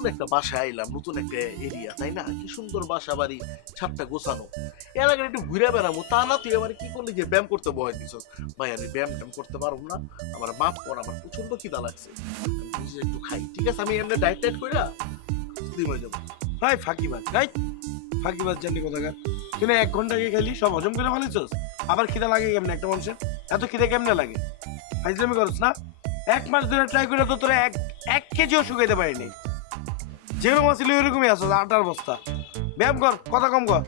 নতুন একটা বাসায় আইলাম, নতুন একটা এরিয়া, তাই না? কি সুন্দর বাসা বাড়ি, ছাদটা গোছানো। এলাকার একটু ঘুরে বেড়াবো, তা না তুই আমার কি করলি যে ব্যায়াম করতে বহাই দিছ? ভাই আমি ব্যায়াম ট্যাম করতে পারবো না, আমার মাপ কর, আমার প্রচন্ড খিদা লাগছে, একটু খাই। ঠিক আছে, আমি এমনি ডায়েট টাইট করে স্লিম হয়ে যাবো। ভাই ফাঁকিবাজ, ফাঁকিবাজ জানি কোথাকার। তুই 1 ঘন্টা আগে খাইলি, সব হজম করে ফেলেছস। আবার খিদা লাগে কেমনে একটা মানুষের? এত খিদা কেমনে লাগে? ফাইজলামি করছ না? 1 মাস ধরে ট্রাই করে তো তোরা 1 কেজিও শুকাইতে পারিনি। যেরকম আছিল ওইরকমই আছো, 8 বস্তা। ব্যায়াম কর, কথা কম কর।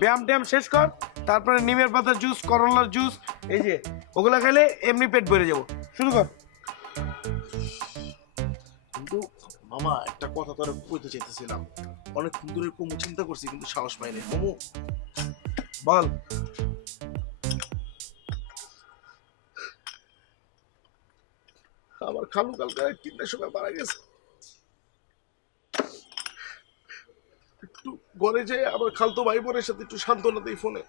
ব্যায়াম ট্যায়াম শেষ কর, তারপরে নিমের পাতার জুস, করলার জুস, এই যে ওগুলা খাইলে এমনি পেট ভরে যাবো। শুরু কর। কিন্তু মামা একটা কথা তোর কইতে চাইতেছিলাম, অনেকক্ষণ ধরে কমু চিন্তা করছি কিন্তু সাহস পাইনি। কমু বল। আমার খালু কালকে 3টার সময় মারা গেছে। একটু ঘরে যে আমার খালতো ভাই বোনের সাথে একটু সান্ত্বনা দিই ফোনে।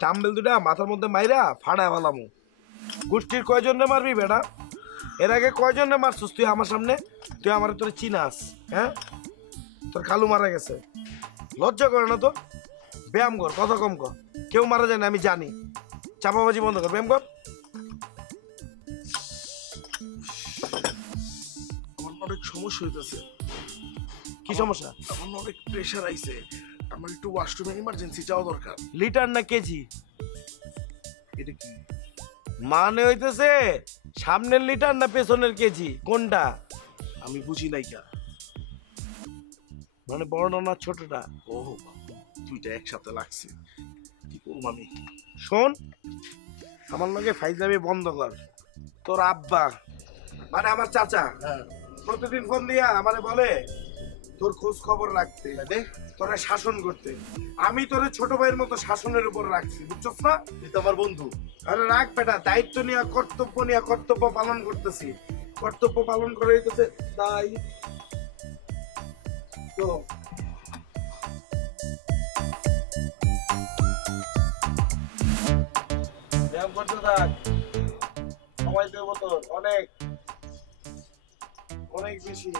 ডাম্বেল দুটা মাথার মধ্যে মাইরা ফাড়া ফেলামু। গোষ্ঠীর কয়জনে মারবি বেটা? এর আগে কয়জনে মারছিস তুই আমার সামনে? তুই আমার তোর চিনাস? হ্যাঁ, তোর খালু মারা গেছে, লজ্জা করে না তো? ব্যায়াম কর, কথা কম কর। কেউ মারা যায় না আমি জানি। চাপাবাজি বন্ধ কর, ব্যায়াম কর। আমার অনেক সমস্যা হইতেছে। কি সমস্যা? আমার অনেক প্রেশার আইছে, আমার একটু ওয়াশরুমে ইমার্জেন্সি যাওয়া দরকার। লিটার না কেজি? এটা কি মানে হইতেছে সামনের লিটার না পেছনের কেজি, কোনটা? আমি বুঝি নাই কা। মানে বড়টা না ছোটটা? ও দুইটা একসাথে লাগছে, কি করবো আমি? শোন, আমার লগে ফাইজলামি বন্ধ কর। তোর আব্বা মানে আমার চাচা প্রতিদিন ফোন দিয়া আমারে বলে তোর খোঁজ খবর রাখতে, তোরা শাসন করতে। আমি তোরে ছোট ভাইয়ের মতো শাসনের উপর রাখছি, বুঝছস না? তুই তো আমার বন্ধু। আরে রাখ বেটা, দায়িত্ব নিয়ে কর্তব্য পালন করতেছি। কর্তব্য পালন করে হইতেছে তাই তো। ব্যায়াম করতে থাক, সময় দেবো তোর অনেক অনেক বেশি।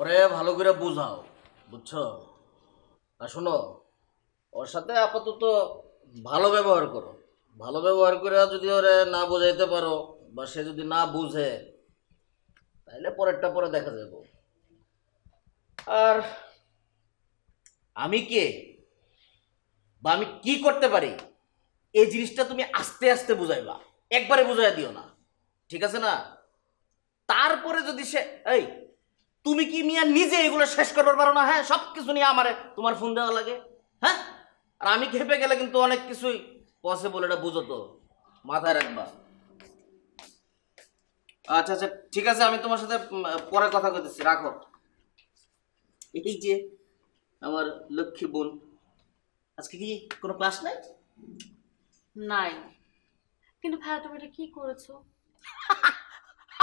ওরে ভালো করে বুঝাও, বুঝছো? আর শোনো, ওর সাথে আপাতত ভালো ব্যবহার করো। ভালো ব্যবহার করে যদি ওরে না বোঝাইতে পারো বা সে যদি না বুঝে, তাহলে পরেরটা পরে দেখা যাবে। আর আমি কে বা আমি কি করতে পারি, এই জিনিসটা তুমি আস্তে আস্তে বুঝাইবা, একবারে বুঝাই দিও না, ঠিক আছে না? তারপরে যদি সে এই তুমি কি মিয়া নিজে এগুলো শেষ করতে পারো না? হ্যাঁ, সব কিছু নিয়ে আমারে তোমার ফোন দেওয়া লাগে। হ্যাঁ, আর আমি খেপে গেলে কিন্তু অনেক কিছুই পসিবল, এটা বুঝো তো, মাথায় রাখবা। আচ্ছা আচ্ছা, ঠিক আছে, আমি তোমার সাথে পরে কথা কইতেছি, রাখো। এই যে আমার লক্ষ্মী বোন, আজকে কি কোনো ক্লাস নাই? নাই। কিন্তু ভাইয়া তুমি এটা কি করেছো?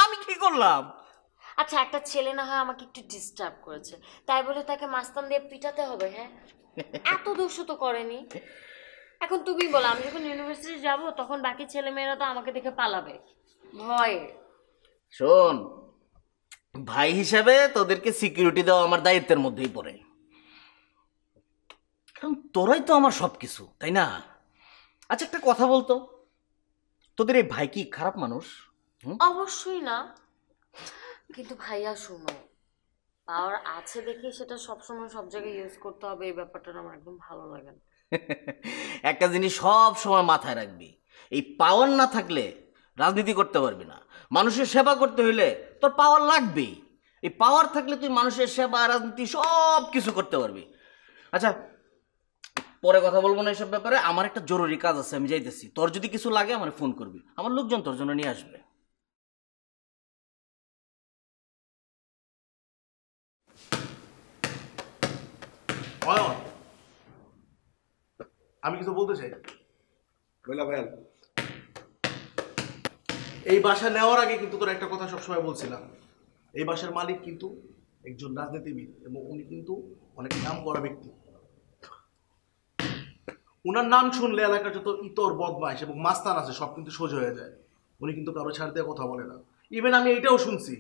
আমি কি করলাম? আচ্ছা, একটা ছেলে না হয় আমাকে একটু ডিস্টার্ব করেছে, তাই বলে তাকে মাস্তান দিয়ে পিটাতে হবে? হ্যাঁ, এত দোষ তো করেনি। এখন তুমি বলো, আমি যখন ইউনিভার্সিটি যাব তখন বাকি ছেলেমেয়েরা তো আমাকে দেখে পালাবে ভয়ে। শোন, ভাই হিসাবে তোদেরকে সিকিউরিটি দেওয়া আমার দায়িত্বের মধ্যেই পড়ে, কারণ তোরাই তো আমার সবকিছু, তাই না? আচ্ছা, একটা কথা বলতো, তোদের এই ভাই কি খারাপ মানুষ? অবশ্যই না, কিন্তু ভাইয়া শোনো, পাওয়ার আছে দেখে সেটা সবসময় সব জায়গায় ইউজ করতে হবে, এই ব্যাপারটা না আমার একদম ভালো লাগে না। একটা জিনিস সব সময় মাথায় রাখবি, এই পাওয়ার না থাকলে রাজনীতি করতে পারবি না। মানুষের সেবা করতে হইলে তোর পাওয়ার লাগবেই। এই পাওয়ার থাকলে তুই মানুষের সেবা, রাজনীতি সব কিছু করতে পারবি। আচ্ছা, পরে কথা বলবো না এইসব ব্যাপারে, আমার একটা জরুরি কাজ আছে, আমি যাইতেছি। তোর যদি কিছু লাগে আমার ফোন করবি, আমার লোকজন তোর জন্য নিয়ে আসবে। অয়ন, আমি কিছু বলতে চাই। বইলা ভাই, এই বাসা নেওয়ার আগে কিন্তু তোর একটা কথা সবসময় বলছিলাম, এই বাসার মালিক কিন্তু একজন রাজনীতিবিদ এবং উনি কিন্তু অনেক নাম করা ব্যক্তি। উনার নাম শুনলে এলাকার যত ইতর বদমাইশ এবং মাস্তান আছে সব কিন্তু সোজা হয়ে যায়। উনি কিন্তু কারো ছাড় দিয়ে কথা বলে না। ইভেন আমি এটাও শুনছি,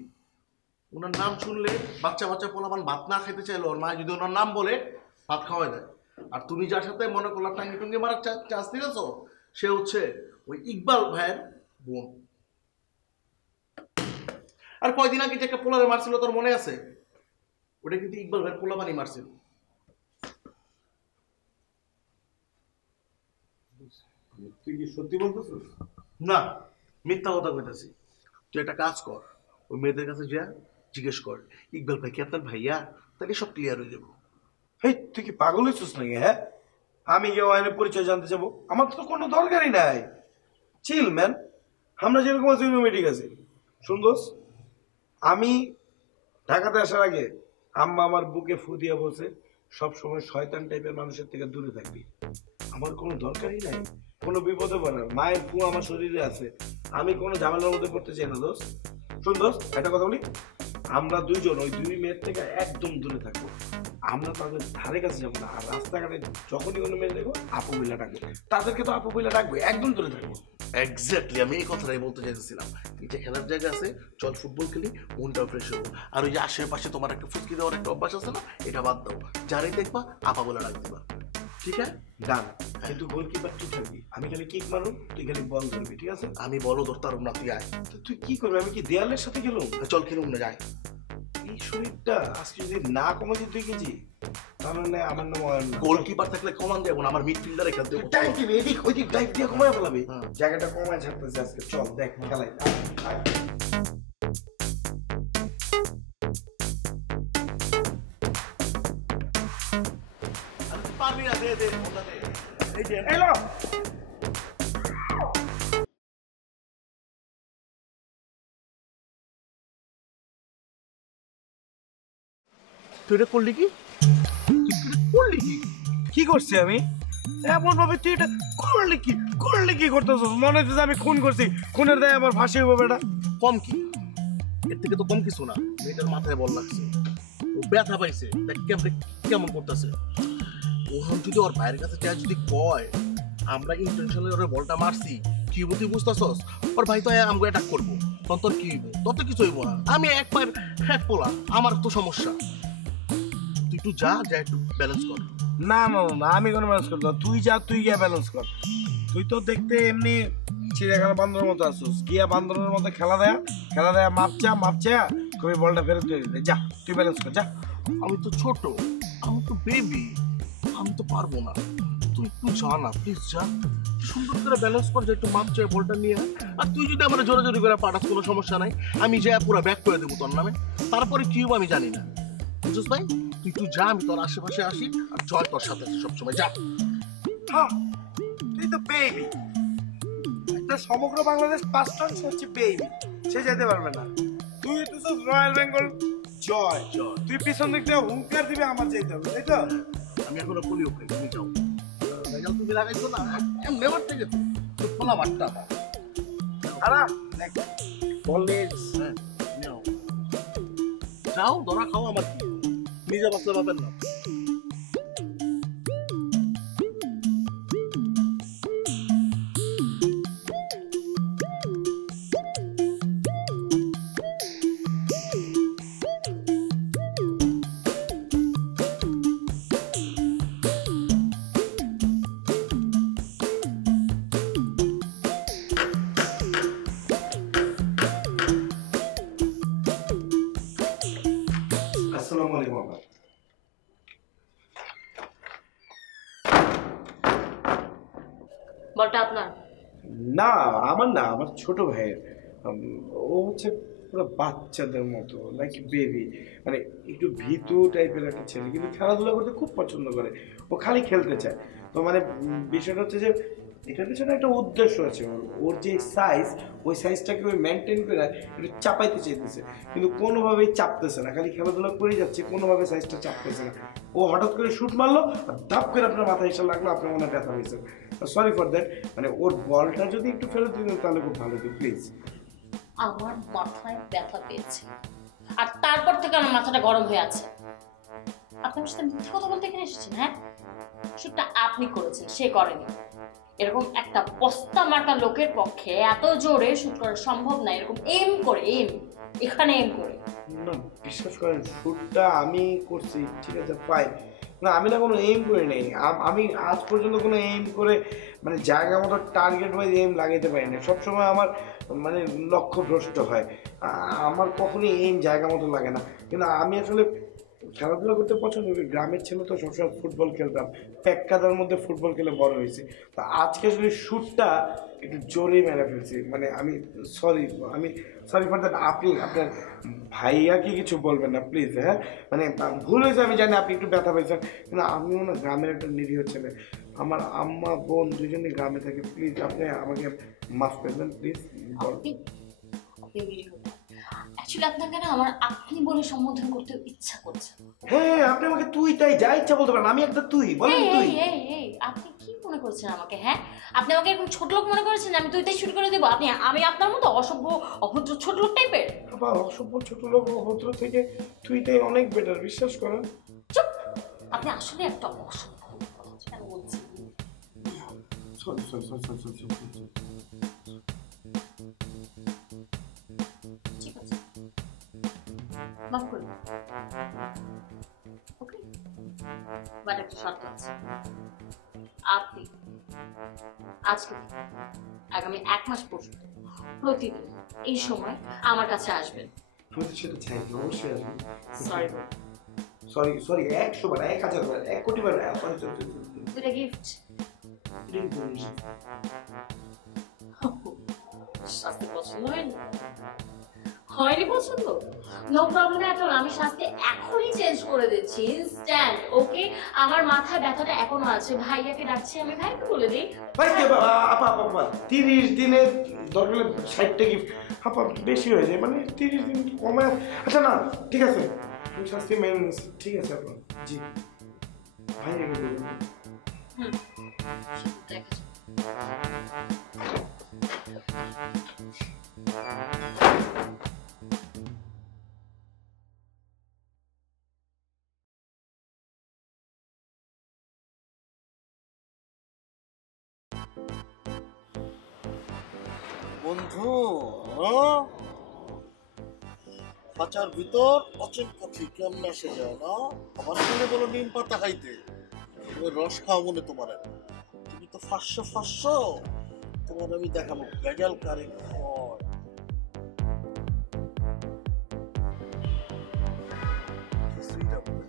ওনার নাম শুনলে বাচ্চা বাচ্চা পোলাপান ভাত না খেতে চাইলে ওর মা যদি ওনার নাম বলে ভাত খাওয়াই দেয়। আর তুমি যার সাথে মনে করলাম টাঙ্গি টুঙ্গি মারার চান্স দিয়েছ, সে হচ্ছে ওই ইকবাল ভাইয়ের বোন। আর কয়দিন আগে যে একটা পোলারে মারছিল তোর মনে আছে? ওটা কিন্তু ইকবাল ভাইয়ের পোলাপানি মারছিল। তুই কি সত্যি বলতেছিস? না, মিথ্যা কথা কইতাছি। তুই একটা কাজ কর, ওই মেয়েদের কাছে যা জিজ্ঞেস কর ইকবাল ভাই কি আপনার ভাইয়া, তাহলে সব ক্লিয়ার হয়ে যাবো। এই তুই কি পাগল হয়েছিস নাকি? হ্যাঁ, আমি গিয়ে ওয়াইনের পরিচয় জানতে যাবো? আমার তো কোনো দরকারই নাই। চিল ম্যান, আমরা যেরকম আছি ঠিক আছে। সুন্দর, আমি ঢাকাতে আসার আগে আম্মা আমার বুকে ফু দিয়ে বলছে সবসময় শয়তান টাইপের মানুষের থেকে দূরে থাকবি। আমার কোনো দরকারই নাই কোনো বিপদে পড়ার। মায়ের ফু আমার শরীরে আছে, আমি কোনো ঝামেলার মধ্যে পড়তে চাই না। দোস্ত শুন দোস্ত, একটা কথা বলি, আমরা দুইজন ওই দুই মেয়ের থেকে একদম দূরে থাকবো। আমরা তাদের ধারে কাছে যাবো না। আর রাস্তাঘাটে যখনই কোনো মেয়ে দেখবো আপু বইলা ডাকবো, তাদেরকে তো আপু বইলা ডাকবো, একদম দূরে থাকবো। এক্স্যাক্টলি, আমি এই কথাটাই বলতে চাইছিলাম। নিচে খেলার জায়গা আছে, চল ফুটবল খেলি, মনটাও ফ্রেশ হবো। আর ওই যে আশেপাশে তোমার একটা ফুচকি দেওয়ার একটা অভ্যাস আছে না, এটা বাদ দাও। যারাই দেখবা আপা বলে ডাক দিবা, ঠিক আছে? ডান। কিন্তু গোলকিপার তুই থাকবি, আমি খালি কিক মারবো, তুই খালি বল ধরবি, ঠিক আছে? আমি বলো ধরতাম না, তুই আয়। তো তুই কি করবি? আমি কি দেয়ালের সাথে গেলাম? চল খেলুম না, যাই। এই শরীরটা আজকে যদি না কমাচ্ছি 2 কেজি, তাহলে আমার নাম অয়ন না। গোলকিপার থাকলে কমান দেবো না, আমার মিডফিল্ডারে খেলতে হবে। টাইম দিবি, এদিক ওইদিক ডাইভ দিয়ে কমায় ফেলাবি। হ্যাঁ। জায়গাটা কমায় ছাড়তেছে আজকে। চল দেখ খেলাই। পারবি না, দে দে ওটা দে। এই যে এলো তুই এটা করলি কি? করলি কি? কি করছি আমি? এমন ভাবে তুই এটা করলি কি? করলি কি করতেছ? মনে হচ্ছে যে আমি খুন করছি, খুনের দায় আমার ফাঁসি হবো বেটা। কম কি? এর থেকে তো কম কিছু না। মেয়েটার মাথায় বল লাগছে, ও ব্যথা পাইছে, দেখ কেমন করতেছে। ওখান যদি ওর ভাইয়ের কাছে যা যদি কয় আমরা ইন্টেনশনালি ওর বলটা মারছি, কি বুঝি বুঝতেছস? ওর ভাই তো আমাকে অ্যাটাক করবো, তখন তোর কি হইব? তত কিছু হইব না। আমি একবার হ্যাক পোলা, আমার তো সমস্যা। তুই একটু যা একটু ব্যালেন্স কর। না না না, আমি কোনো ব্যালেন্স করতে না। তুই যা, তুই গিয়া ব্যালেন্স কর। তুই তো দেখতে এমনি চিড়িয়াখানা বান্দরের মতো আসছিস। গিয়া বান্দরের মতো খেলা দেয়া মাপচা তুমি বলটা ফেরত দিয়ে দিতে। যা তুই ব্যালেন্স কর, যা। আমি তো ছোট, আমি তো বেবি, আমি তো পারবো না। তুই একটু যা না, প্লিজ যা। সুন্দর করে ব্যালেন্স কর, যে একটু মাপ চাই বলটা নিয়ে। আর তুই যদি আমার জোরে করে পাঠাস কোনো সমস্যা নাই, আমি যা পুরো ব্যাক করে দেবো তোর নামে। তারপরে কি হবে আমি জানি না, বুঝছিস ভাই? তুই একটু যা, আমি তোর আশেপাশে আসি, আর জয় তোর সাথে আছে সবসময়। যা। হ্যাঁ, তুই তো বেবি। একটা সমগ্র বাংলাদেশ 5 টন হচ্ছে বেবি, সে যেতে পারবে না। তুই তো সব রয়্যাল বেঙ্গল জয়। তুই পিছন দিক দিয়ে হুঙ্কার দিবে, আমার যেতে হবে, তাই তো? আমি এখনো বলি ওকে, তুমি যাও। তুমি লাগাইছো না নেবার থেকে তো খোলা মাঠটা। আরাম বললে হ্যাঁ, নাও। যাও, ধরা খাও, আমার কি? নিজে বাঁচলে পাবেন না। বলটা আপনার? না আমার না, আমার ছোট ভাইয়ের। ও হচ্ছে পুরো বাচ্চাদের মতো, লাইক বেবি, মানে একটু ভীতু টাইপের একটা ছেলে, কিন্তু খেলাধুলা করতে খুব পছন্দ করে। ও খালি খেলতে চায়। তো মানে বিষয়টা হচ্ছে যে এটার পিছনে একটা উদ্দেশ্য আছে। ওর যে সাইজ, ওই সাইজটাকে ওই মেনটেন করে একটু চাপাইতে চাইতেছে, কিন্তু কোনোভাবেই চাপতেছে না। খালি খেলাধুলা করেই যাচ্ছে, কোনোভাবে সাইজটা চাপতেছে না। ও হঠাৎ করে শুট মারলো, আর ধাপ করে আপনার মাথায় এসে লাগলো, আপনার মনে ব্যথা হয়েছে। Sorry for that. মানে ওর বলটা যদি একটু ফেরত দিতেন তাহলে খুব ভালো হতো, প্লিজ। আমার মাথায় ব্যথা পেয়েছে, আর তারপর থেকে আমার মাথাটা গরম হয়ে আছে। আপনি আমার সাথে মিথ্যে কথা বলতে এখানে এসেছেন? হ্যাঁ, শুটটা আপনি করেছেন, সে করেনি। এরকম একটা বস্তা মার্কা লোকের পক্ষে এত জোরে শুট করা সম্ভব না। এরকম এম করে, এখানে এম করে। না বিশ্বাস করেন, শ্যুটটা আমি করছি, ঠিক আছে ফাইন। না আমি না কোনো এইম করে নেই। আমি আজ পর্যন্ত কোনো এইম করে মানে জায়গা মতো টার্গেট ওয়াইজ এইম লাগাইতে পারি না। সবসময় আমার মানে লক্ষ্য ভ্রষ্ট হয়। আমার কখনোই এইম জায়গা মতো লাগে না। কিন্তু আমি আসলে খেলাধুলা করতে পছন্দ করি। গ্রামের ছেলে তো সবসময় ফুটবল খেলতাম, প্যাক কাদার মধ্যে ফুটবল খেলে বড় হয়েছি। তো আজকে আসলে শ্যুটটা একটু জোরে মেরে ফেলছি। মানে আমি সরি ফর দ্যাট। আপনি আপনার ভাইয়াকে কিছু বলবেন না প্লিজ। হ্যাঁ মানে ভুল হয়েছে, আমি জানি আপনি একটু ব্যথা পেয়েছেন, কিন্তু আমিও না গ্রামের একটা নিরীহ ছেলে। আমার আম্মা বোন দুজনেই গ্রামে থাকে। প্লিজ আপনি আমাকে মাফ করবেন প্লিজ। অ্যাকচুয়ালি আপনাকে না আমার আপনি বলে সম্বোধন করতে ইচ্ছা করছে। হ্যাঁ আপনি আমাকে তুই তাই যা ইচ্ছা বলতে পারেন, আমি একটা তুই বলেন তুই। আপনি কি মনে করছেন আমাকে? হ্যাঁ, আপনি আমাকে এরকম ছোট লোক মনে করেছেন? আমি তুই তাই শুরু করে দেবো? আমি আপনার মতো অসভ্য অভদ্র ছোট লোক টাইপের? বাবা অসভ্য ছোট লোক অভদ্র থেকে তুই তাই অনেক বেটার, বিশ্বাস করেন। চুপ! আপনি আসলে একটা অসভ্য। কেন বলছি? সরি। ঠিক আছে, মাফ করুন। ওকে, বাট একটা শর্ত আছে। আপনি আজকে থেকে আগামী 1 মাস পর্যন্ত প্রতিদিন এই সময় আমার কাছে আসবেন। আমি তো সেটা চাই, অবশ্যই আসবো। সরি, সরি 100 বার, 1000 বার, 1 কোটি বার। এটা গিফট। শাস্তি পছন্দ হয়নি? হয়নি পছন্দ? No problem at all. আমি শাস্তি এখনই চেঞ্জ করে দিচ্ছি, ইনস্ট্যান্ট। ওকে, আমার মাথায় ব্যথাটা এখনো আছে। ভাইয়াকে ডাকছি, আমি ভাইকে বলে দিই। ভাই কে বাবা, আপা 30 দিনে দরকার 60টা গিফট। আপা বেশি হয়ে যায়, মানে 30 দিন কমে। আচ্ছা না ঠিক আছে, তুমি শাস্তি মেনে নিচ্ছি, ঠিক আছে আপা। জি ভাই রেখে বলুন। দেখা বন্ধু, খাঁচার ভিতর অচেন পাখি কেমন আসে যায় না? আমার সঙ্গে বলো নিম পাতা খাইতে, ওই রস খাওয়া মনে তোমার। তুমি তো ফাঁসশো, তোমার আমি দেখাবো ভেজাল কারে হয়। কিছুই না বলে।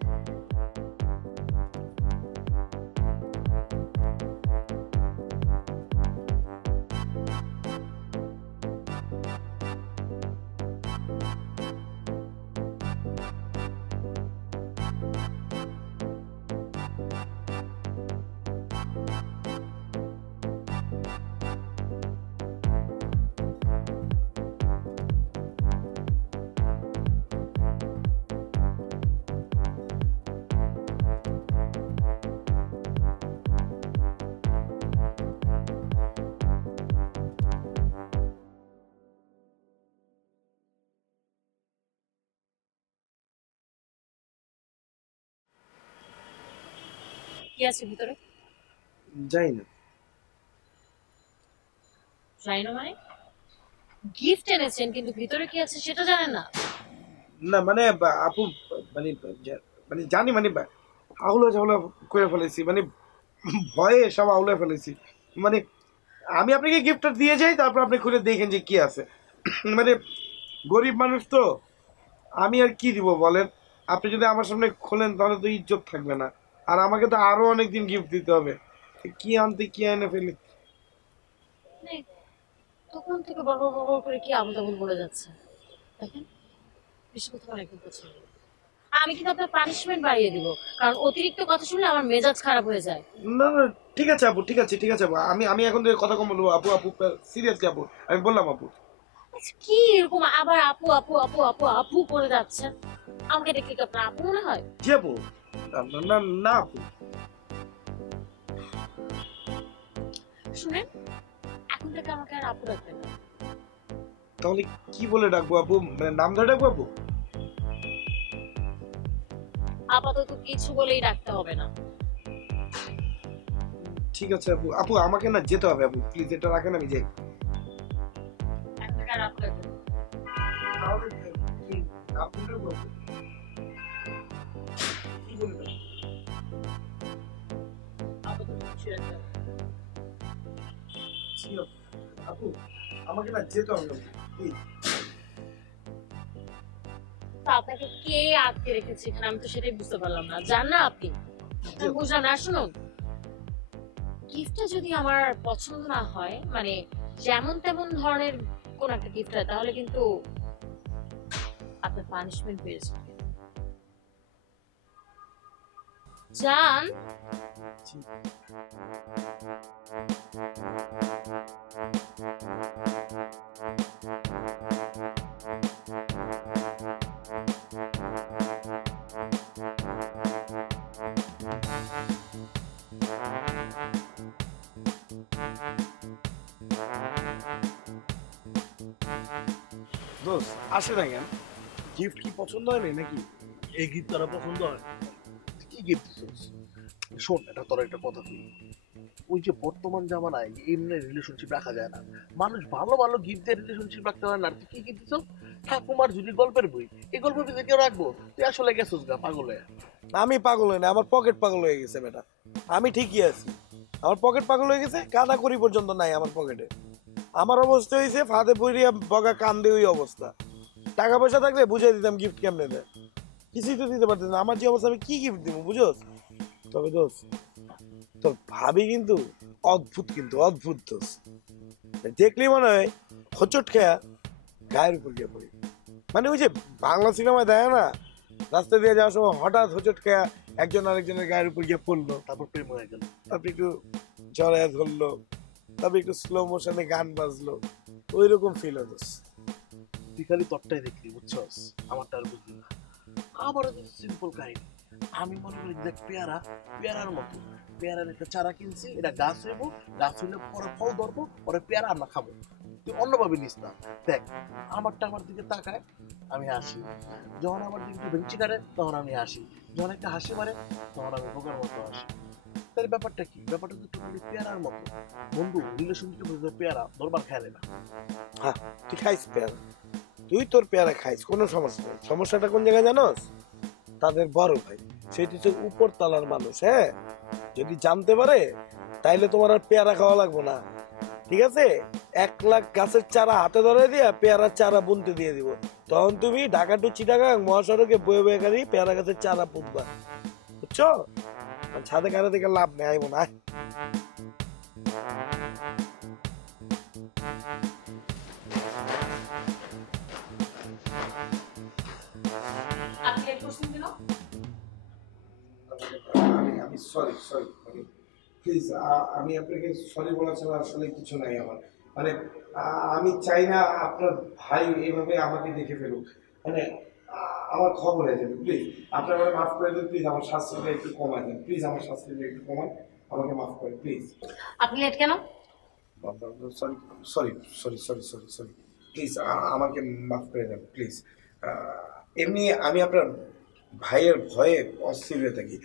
কি আছে ভিতরে? যাই না। জানি না মানে? গিফট এনেছেন কিন্তু ভিতরে কি আছে সেটা জানেন না? না মানে আপু, মানে মানে জানি, মানে আউলা ঝাউলা করে ফেলেছি, মানে ভয়ে সব আউলা ফেলেছি। মানে আমি আপনাকে গিফটটা দিয়ে যাই, তারপর আপনি খুলে দেখেন যে কি আছে। মানে গরিব মানুষ তো, আমি আর কি দিব বলেন? আপনি যদি আমার সামনে খোলেন তাহলে তো ইজ্জত থাকবে না, আর আমাকে তো আরো অনেকদিন গিফট দিতে হবে। কি আনতে কি এনে ফেলি। তখন থেকে বড় করে কি আবল তাবল বলে যাচ্ছে। দেখেন বেশি কথা আমার একদম পছন্দ না। আমি কিন্তু আপনার পানিশমেন্ট বাড়িয়ে দিব, কারণ অতিরিক্ত কথা শুনলে আমার মেজাজ খারাপ হয়ে যায়। না না ঠিক আছে আপু, ঠিক আছে ঠিক আছে আপু, আমি এখন থেকে কথা কম বলবো। আপু আপু সিরিয়াসলি আপু, আমি বললাম আপু। আচ্ছা, কি এরকম আবার আপু আপু আপু আপু আপু করে যাচ্ছেন? আমাকে দেখলে কি আপনার আপু মনে হয়? জি আপু, না না না আপু। শুনেন, এখন থেকে আমাকে আর আপু রাখবেন না। তাহলে কি বলে ডাকবো আপু, মানে নাম ধরে ডাকবো আপু? আপাতত কিছু বলেই রাখতে হবে না। ঠিক আছে আপু। আপু আমাকে না যেতে হবে আপু, প্লিজ এটা রাখেন, আমি যাই। এখন থেকে আর আপু রাখবেন না। তাহলে কি নাম ধরে ডাকবো আপু? কি বলে ডাকবো? আপাতত কিছু রাখতে হবে না। জি আপু। আপু আমাকে না যেতে হবে আপু, প্লিজ। তা আপনাকে কে আটকে রেখেছে এখানে, আমি তো সেটাই বুঝতে পারলাম না। জান না আপনি? বুঝলাম না। শুনুন, গিফটটা যদি আমার পছন্দ না হয়, মানে যেমন তেমন ধরনের কোন একটা গিফট হয়, তাহলে কিন্তু আপনার পানিশমেন্ট পেয়ে যাবে। জান, দোস্ত আসে না কেন? গিফট কি পছন্দ হয় নাকি? এই গিফট তারা পছন্দ হয়? তুই কি গিফট দিছিস? শোন, এটা তোর একটা কথা তুই, ওই যে বর্তমান জামানায় এমনি রিলেশনশিপ রাখা যায় না। মানুষ ভালো ভালো গিফট দিয়ে রিলেশনশিপ রাখতে পারে না। আর তুই কি গিফট দিছিস? ঠাকুমার ঝুলি গল্পের বই। এই গল্পের বই কেউ রাখবো? তুই আসলে গেছিস গা পাগল হয়ে। আমি পাগল হই না, আমার পকেট পাগল হয়ে গেছে বেটা। আমি ঠিকই আছি, আমার পকেট পাগল হয়ে গেছে। কাদা করি পর্যন্ত নাই আমার পকেটে। আমার অবস্থা হয়েছে ফাঁদে পড়িয়া বগা কান দিয়ে ওই অবস্থা। টাকা পয়সা থাকলে বুঝাই দিতাম গিফট কেমনে দেয়, কিছুই তো দিতে পারতেছ না। আমার যে অবস্থা, আমি কি গিফট দিব বুঝোস? তবে দোস্ত তোর ভাবি কিন্তু অদ্ভুত, কিন্তু অদ্ভুত দোস্ত। দেখলেই মনে হয় হোঁচট খেয়া গায়ের উপর গিয়ে পড়ি। মানে ওই যে বাংলা সিনেমায় দেয় না, রাস্তা দিয়ে যাওয়ার সময় হঠাৎ হোঁচট খেয়া একজন আরেকজনের গায়ের উপর গিয়ে পড়লো, তারপর প্রেম হয়ে গেল। তারপরে একটু জড়ায় ধরলো, তারপরে একটু স্লো মোশনে গান বাজলো, ওই রকম ফিল হতো। তুই খালি তোরটাই দেখলি, বুঝছস? আমারটা আর বুঝলি না। আমারও সিম্পল কাহিনী। আমি মনে করি দেখ, পেয়ারা পেয়ারার মতো, পেয়ারার একটা চারা কিনছি, এটা গাছ হইব, গাছ হইলে পরে ফল ধরবো, পরে পেয়ারা আমরা খাবো। তুই অন্যভাবে নিস না। দেখ, আমারটা আমার দিকে তাকায়, আমি হাসি। যখন আমার দিকে একটু ভেঙচি কাটে, তখন আমি হাসি। যখন একটা হাসি মারে, তখন আমি বোকার মতো হাসি। তাহলে ব্যাপারটা কি? ব্যাপারটা তো টোটালি পেয়ারার মতো। বন্ধু, রিলেশনশিপ পেয়ারা দরবার খেলে না। হ্যাঁ তুই খাইস পেয়ারা, তুই তোর পেয়ারা খাইস, কোনো সমস্যা নেই। সমস্যাটা কোন জায়গায় জানোস? তাদের বড় ভাই, সেটি হচ্ছে উপর তলার মানুষ। হ্যাঁ, যদি জানতে পারে তাইলে তোমার আর পেয়ারা খাওয়া লাগবে না, ঠিক আছে? 1 লাখ গাছের চারা হাতে ধরে দিয়া পেয়ারার চারা বুনতে দিয়ে দিব। তখন তুমি ঢাকা টু চিটাগাং মহাসড়কে বয়ে বয়ে গাড়ি পেয়ারা গাছের চারা পুঁতবা, বুঝছো? ছাদে গাড়ি থেকে লাভ নেই, আইব না। আপনি এক কোশ্চেন দিল। আমি সরি সরি, প্লিজ আমি আপনাকে সরি বলা ছাড়া আসলে কিছু নাই আমার। মানে আমি চাই না আপনার ভাই এভাবে আমাকে দেখে ফেলুক, মানে আমার খবর হয়ে যাবে। প্লিজ আপনি আমাকে মাফ করে দেন, প্লিজ আমার শাস্তিটা একটু কমায় দেন, প্লিজ আমার শাস্তিটা একটু কমান, আমাকে মাফ করে প্লিজ। আপনি লেট কেন? Sorry sorry sorry sorry sorry sorry, please আমাকে মাফ করে দেন প্লিজ। এমনি আমি আপনার ভাইয়ের ভয়ে অস্থির হয়ে থাকি।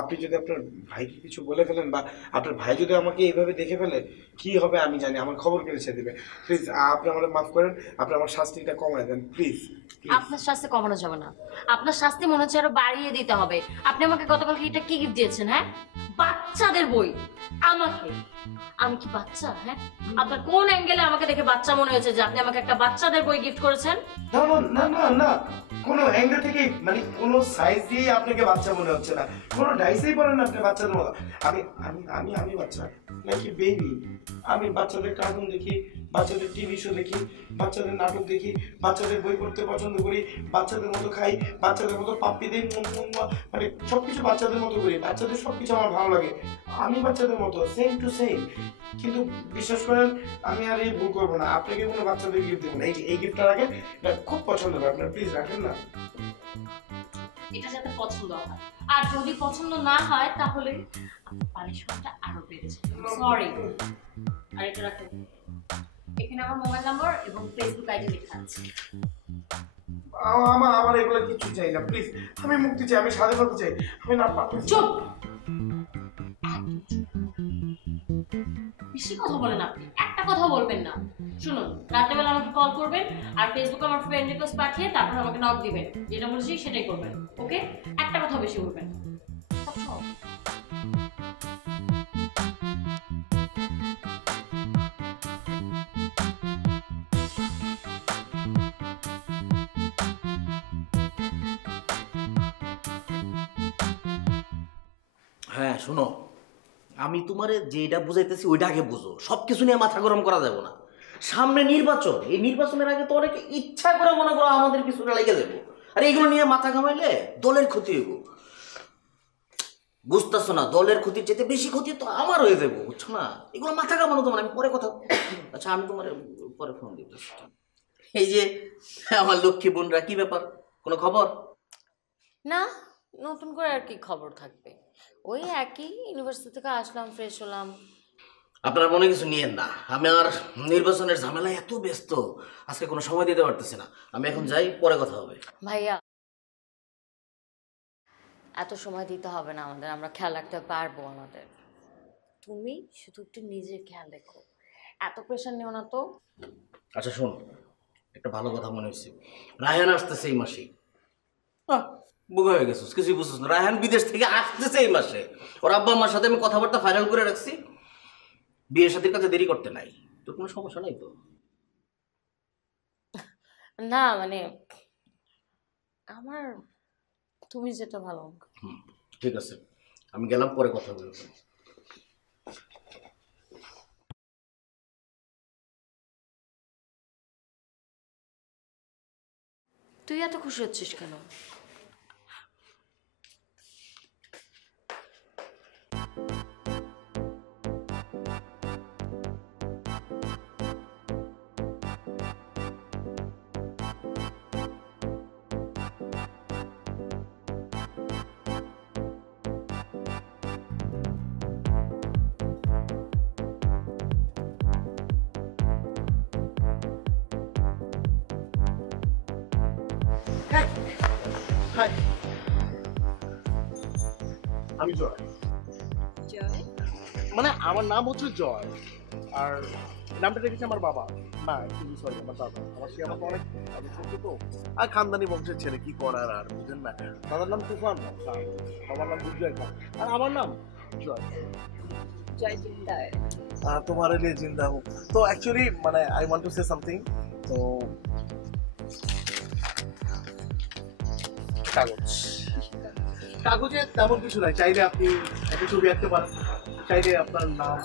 আপনি যদি আপনার ভাইকে কিছু বলে ফেলেন, বা আপনার ভাই যদি আমাকে এইভাবে দেখে ফেলে, কি হবে আমি জানি, আমার খবর কেড়ে দেবে। প্লিজ আপনি আমার মাফ করেন, আপনি আমার শাস্তিটা কমায় দেন প্লিজ। আপনার শাস্তি কমানো যাবে না, আপনার শাস্তি মনে হচ্ছে আরো বাড়িয়ে দিতে হবে। আপনি আমাকে গতকালকে এটা কি গিফট দিয়েছেন? হ্যাঁ, বাচ্চাদের বই আমাকে। আমি কি বাচ্চা? হ্যাঁ, আপনার কোন অ্যাঙ্গেলে আমাকে দেখে বাচ্চা মনে হয়েছে যে আপনি আমাকে একটা বাচ্চাদের বই গিফট করেছেন? না না না না, কোনো অ্যাঙ্গেল থেকে, মানে কোনো সাইজ দিয়ে আপনাকে বাচ্চা মনে হচ্ছে না, কোনো কোনো ডাইসেই পড়েন না আপনি বাচ্চাদের মতো। আমি আমি আমি আমি বাচ্চা নাকি বেবি? আমি বাচ্চাদের কার্টুন দেখি, বাচ্চাদের টিভি শো দেখি, বাচ্চাদের নাটক দেখি, বাচ্চাদের বই পড়তে পছন্দ করি, বাচ্চাদের মতো খাই, বাচ্চাদের মতো পাপ্পি দিই, মানে সবকিছু বাচ্চাদের মতো করি, বাচ্চাদের সবকিছু আমার ভালো লাগে। আমি বাচ্চাদের মতো সেম টু সেম। কিন্তু বিশ্বাস করেন আমি আর এই ভুল করবো না, আপনাকে কোনো বাচ্চাদের গিফট দেবো না। এই গিফটটা রাখেন, এটা খুব পছন্দ হবে আপনার, প্লিজ রাখেন না। এটা যাতে পছন্দ হয়, আর যদি পছন্দ না হয় তাহলে পানিশমেন্টটা আরো বেড়ে যাবে। সরি। আর এটা রাখো, এখানে আমার মোবাইল নাম্বার এবং ফেসবুক আইডি লেখা আছে। আমার আমার এগুলো কিছু চাই না, প্লিজ। আমি মুক্তি চাই, আমি স্বাধীনতা চাই, আমি না পারবো। চুপ। বেশি কথা বলেন আপনি, একটা কথা বলবেন না। শুনুন, রাত্রেবেলা আমাকে কল করবেন আর ফেসবুকে আমার ফ্রেন্ড রিকোয়েস্ট পাঠিয়ে তারপর আমাকে নক দিবেন, যেটা বলেছি সেটাই করবেন, ওকে? একটা কথা বেশি বলবেন না। হ্যাঁ শোনো, আমি তোমারে যেটা বুঝাইতেছি ওইটা আগে বুঝো, সব কিছু নিয়ে মাথা গরম করা যাবে না। সামনে নির্বাচন, এই নির্বাচনের আগে তো অনেকে ইচ্ছা করে মনে করো আমাদের পিছনে লেগে যাবো, আর এগুলো নিয়ে মাথা ঘামাইলে দলের ক্ষতি হইব। বুঝতেছো না? দলের ক্ষতির চাইতে বেশি ক্ষতি তো আমার হয়ে যাবো, বুঝছো না? এগুলো মাথা ঘামানো তোমার, আমি পরে কথা। আচ্ছা আমি তোমার পরে ফোন দিব। এই যে আমার লক্ষ্মী বোনরা, কি ব্যাপার, কোনো খবর? না, নতুন করে আর কি খবর থাকবে, ওই একই, ইউনিভার্সিটি থেকে আসলাম, ফ্রেশ হলাম। আপনারা মনে কিছু নিয়েন না, আমি আর নির্বাচনের ঝামেলায় এত ব্যস্ত, আজকে কোনো সময় দিতে পারতেছি না। আমি এখন যাই, পরে কথা হবে। ভাইয়া, এত সময় দিতে হবে না আমাদের, আমরা খেয়াল রাখতে পারবো আমাদের। তুমি শুধু একটু নিজের খেয়াল রেখো, এত প্রেশার নিও না তো। আচ্ছা শোন, একটা ভালো কথা মনে হয়েছে, রায়হান আসতেছে এই মাসে। বুঝে হয়ে গেছিস, কিছুই বুঝছিস না। রায়হান বিদেশ থেকে আসতেছে এই মাসে, ওর আব্বা আমার সাথে আমি কথাবার্তা ফাইনাল করে রাখছি, বিয়ের সাথে কাছে দেরি করতে নাই। তোর কোনো সমস্যা নাই তো? না মানে আমার, তুমি যেটা ভালো। ঠিক আছে, আমি গেলাম, পরে কথা বলবো। তুই এত খুশি হচ্ছিস কেন? হাই, আমি জয়। মানে আমার নাম হচ্ছে জয়, আর নামটা রেখেছে আমার বাবা। না সরি, আমার দাদা। আমার সে আমাকে অনেক, আমি ছোট তো, আর খানদানি বংশের ছেলে, কি করার আর, বুঝেন না? দাদার নাম তুফান খান, বাবার নাম দুর্জয় খান, আর আমার নাম জয়। তোমার লিয়ে জিন্দা হোক। তো অ্যাকচুয়ালি মানে I want to say something. তো কাগজে তেমন কিছু নাই, চাইলে আপনি একটা ছবি আঁকতে পারেন, চাইলে আপনার নাম,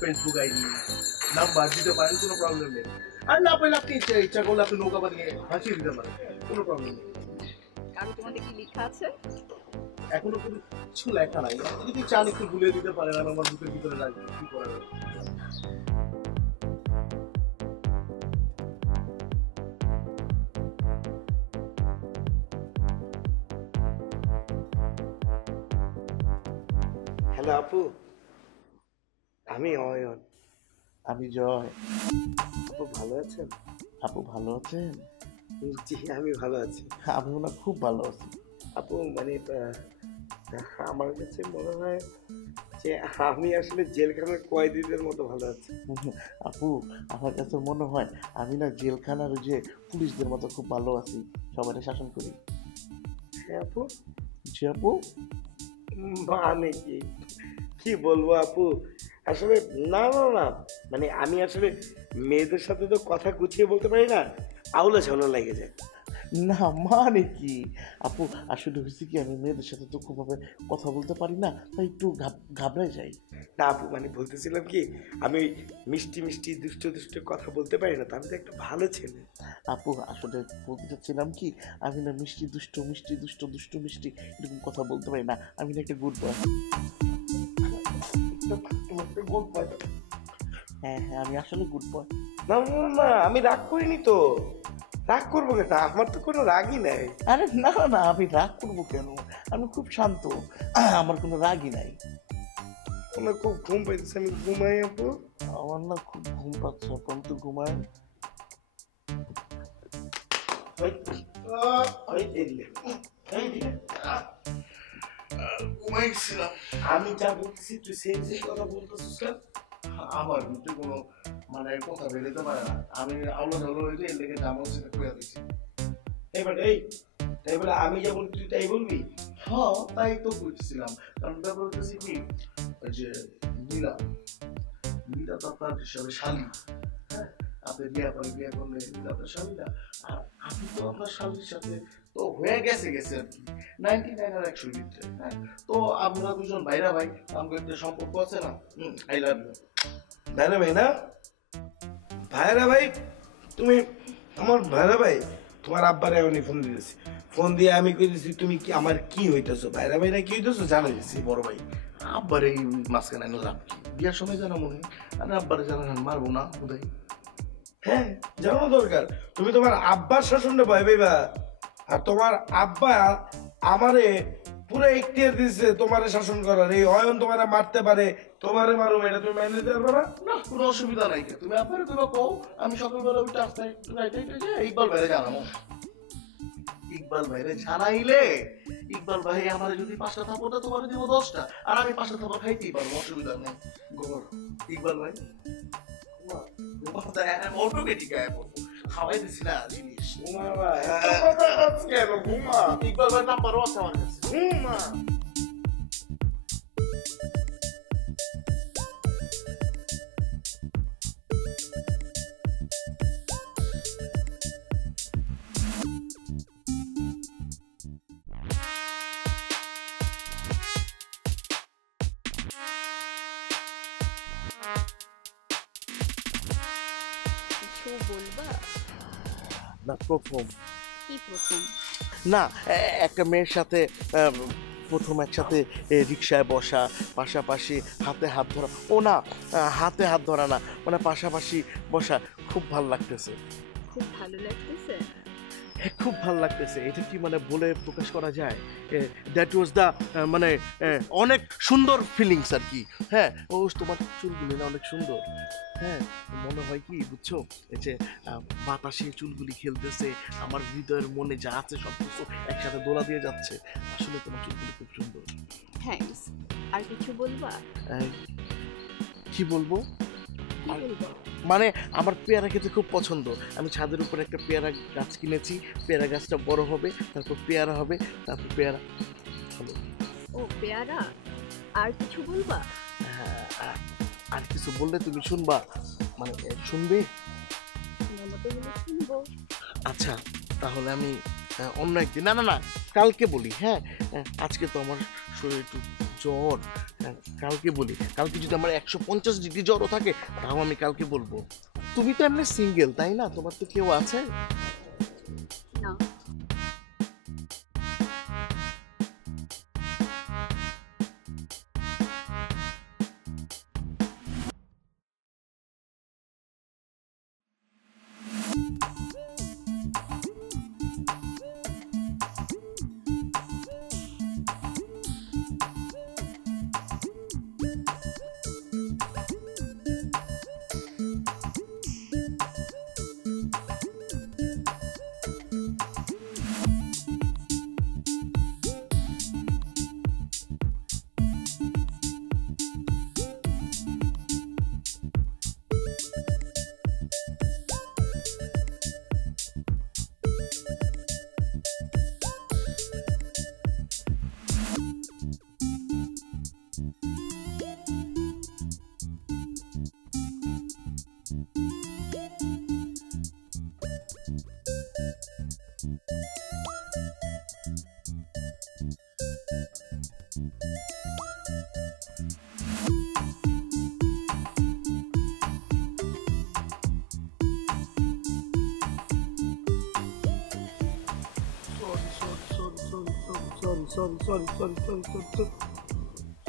ফেসবুক আইডি, নাম্বার দিতে পারেন, কোনো প্রবলেম নেই। আর না পাইলে আপনি ইচ্ছা করলে আপনি নৌকা বানিয়ে ভাসিয়ে দিতে পারেন, কোনো প্রবলেম নেই। এখনো কোনো কিছু লেখা নাই, আপনি যদি চান একটু ভুলিয়ে দিতে পারেন, আমি আমার বুকের ভিতরে রাখবো, কি করার। হ্যালো আপু, আমি অয়ন। আমি জয়। আপু ভালো আছেন? আপু ভালো আছেন? জি আমি ভালো আছি। আমি মনে হয় খুব ভালো আছি। আপু মানে আমার কাছে মনে হয় যে আমি আসলে জেলখানার কয়েদিদের মতো ভালো আছি। আপু আমার কাছে মনে হয় আমি না জেলখানার যে পুলিশদের মতো খুব ভালো আছি, সবাই শাসন করি। হ্যাঁ আপু। জি আপু। মানে কি বলবো আপু, আসলে না না না, মানে আমি আসলে মেয়েদের সাথে তো কথা গুছিয়ে বলতে পারি না, আউলা ঝাউলা লেগে যায়। না মানে কি আপু, আসলে হয়েছে কি আমি মেয়েদের সাথে তো খুবভাবে কথা বলতে পারি না, তাই একটু ঘাবড়ায় যাই। না আপু, মানে বলতেছিলাম কি, আমি ওই মিষ্টি মিষ্টি দুষ্ট দুষ্ট কথা বলতে পারি না, তো আমি তো একটা ভালো ছেলে। আপু আসলে বলতে চাচ্ছিলাম কি, আমি না মিষ্টি দুষ্ট মিষ্টি দুষ্ট দুষ্ট মিষ্টি এরকম কথা বলতে পারি না, আমি না একটা গুড বয়। হ্যাঁ হ্যাঁ, আমি আসলে গুড বয়। না না না না, আমি রাগ করিনি তো। রাগ করবো কেন? আমার তো কোনো রাগই নাই। আরে না না, আমি রাগ করবো কেন? আমি খুব শান্ত, আমার কোনো রাগই নাই। আমার খুব ঘুম পাইতেছে, আমি ঘুমাই আপু। আমার না খুব ঘুম পাচ্ছে, এখন তো ঘুমায়। ঘুমাইছিলাম। আমি যা বলতেছি তুই সেই সেই কথা বলতেছিস কেন? আমার ভিতরে কোনো মানে কথা বেরোতে পারে না, আমি আলো ঝালো হয়েছে এর লেগে জামা সেটা করে দিচ্ছি। এবার এই তাই বলে আমি যা বলি তুই তাই বলবি? হ্যাঁ তাই তো করতেছিলাম, কারণ ব্যাপার হচ্ছে কি, ওই যে নীলা, নীলা তো আপনার হিসাবে শালী, হ্যাঁ আপনি বিয়ে করলে নীলা আপনার শালী না, আর আমি তো আপনার শালীর সাথে তো হয়ে গেছে গেছে আর কি 99 আর 100 ভিতরে। হ্যাঁ তো আমরা দুজন ভাইরা ভাই, আমাদের একটা সম্পর্ক আছে না, আই লাভ ইউ। ভাইরা ভাই না? ভাইরা ভাই? তুমি আমার ভাইরা ভাই? তোমার আব্বারে আমি ফোন দিয়েছি, ফোন দিয়ে আমি কইতেছি তুমি কি আমার কি হইতেছো, ভাইরা ভাইরা কি হইতেছো জানাই দিছি। বড় ভাই, আব্বার এই মাঝখানে লাভ কি, বিয়ার সময় জানা মনে হয়, আর আব্বারে জানা মারবো না উদয়। হ্যাঁ জানো দরকার, তুমি তোমার আব্বার শাসনটা ভয় পাইবা, আর তোমার আব্বা আমারে পুরো এখতিয়ার দিচ্ছে তোমারে শাসন করার, এই অয়ন তোমারে মারতে পারে, তোমারে মারো, এটা তুমি মেনে নিতে পারবে না? না কোনো অসুবিধা নাই, তুমি আব্বারে তুমি কও, আমি সকালবেলা উঠে আসতে ইকবাল ভাইরে জানাবো। ইকবাল ভাইরে জানাইলে ইকবাল ভাই আমাদের যদি 5টা থাপড় দেয়, তোমার দিব 10টা, আর আমি 5টা থাপড় খাইতেই পারবো, অসুবিধা নেই। ইকবাল ভাই খাওয়াই দিছি না জিনিস। ইকবাল ভাই নাম্বারও আছে আমার কাছে। কিছু বলবা? না প্রথম কি প্রথম? না, একটা মেয়ের সাথে প্রথম একসাথে রিক্সায় বসা, পাশাপাশি হাতে হাত ধরা, ও না হাতে হাত ধরা না, মানে পাশাপাশি বসা, খুব ভাল লাগতেছে। খুব ভালো লাগতেছে? খুব ভাল লাগতেছে, এটা কি মানে বলে প্রকাশ করা যায়? দ্যাট ওয়াজ দ্য মানে অনেক সুন্দর ফিলিংস আর কি। হ্যাঁ ও তোমার চুলগুলি না অনেক সুন্দর, হ্যাঁ মনে হয় কি বুঝছো, এই যে বাতাসে চুলগুলি খেলতেছে, আমার হৃদয়ের মনে যা আছে সব কিছু একসাথে দোলা দিয়ে যাচ্ছে, আসলে তোমার চুলগুলি খুব সুন্দর। থ্যাঙ্কস। আর কিছু বলবা? কি বলবো? কি বলবা? মানে আমার পেয়ারা খেতে খুব পছন্দ, আমি ছাদের উপর একটা পেয়ারা গাছ কিনেছি, পেয়ারা গাছটা বড় হবে, তারপর পেয়ারা হবে, তারপর পেয়ারা হলো। ও পেয়ারা। আর কিছু বলবা? আর কিছু বললে তুমি শুনবা, মানে শুনবে? তোমার মতো হলে শুনবো। আচ্ছা তাহলে আমি অন্য একদিন, না না না কালকে বলি। হ্যাঁ আজকে তো আমার শরীরে একটু জ্বর, কালকে বলি। কালকে যদি আমার 150 ডিগ্রি জ্বরও থাকে তাও আমি কালকে বলবো। তুমি তো এমনি সিঙ্গেল তাই না, তোমার তো কেউ আছে? না।